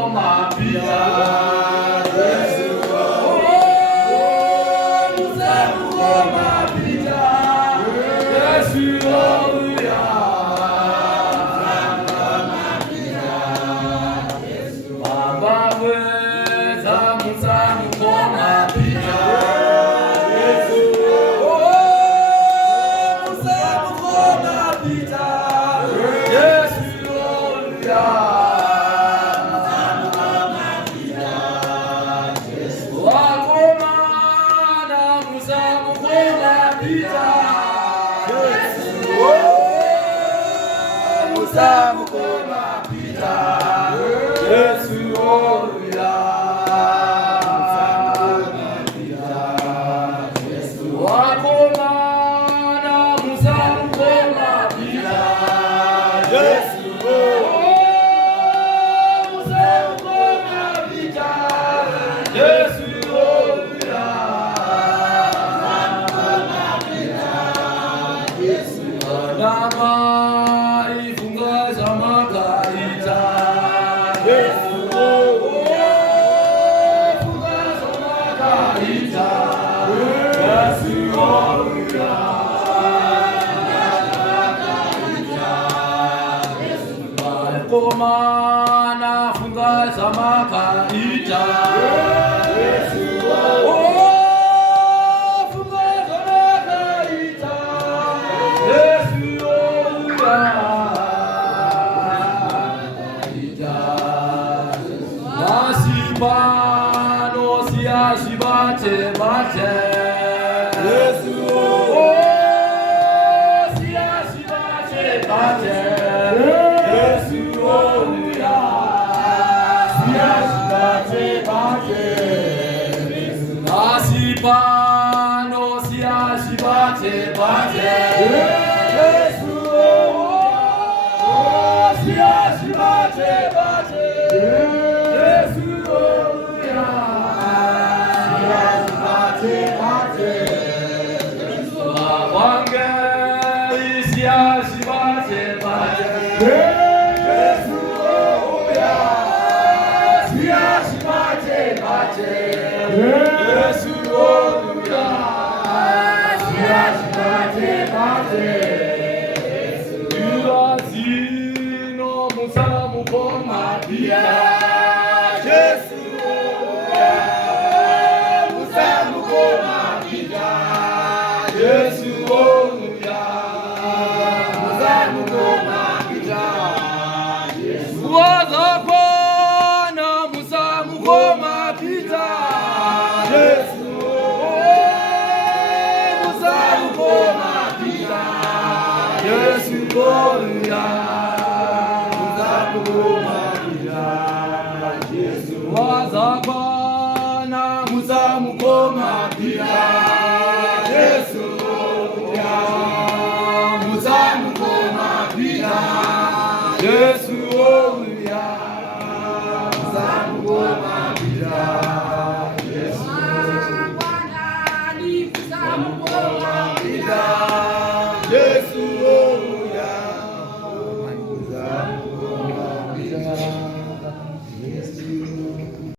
mukoma pia. Yesu muza mukoma pia. Yesu oya Baba weza muza mukoma pia. Yesu muza mukoma pia. Yesu oya Musa mukoma pita. Yesu oya wakomana Musa mukoma pita. Yesu Musa mukoma pita. Yesu oya Nama ifunga zamaka ita. Yesu funga zamaka ita. Yesu oya komana funga zamaka ita. Yesu funga zamaka ita. Yesu Nasibano siya sibate bate. Yesu siya sibate bate. Yesu oya siya sibate bate. Nasibano siya sibate bate. Yesu siya sibate bate. Yesu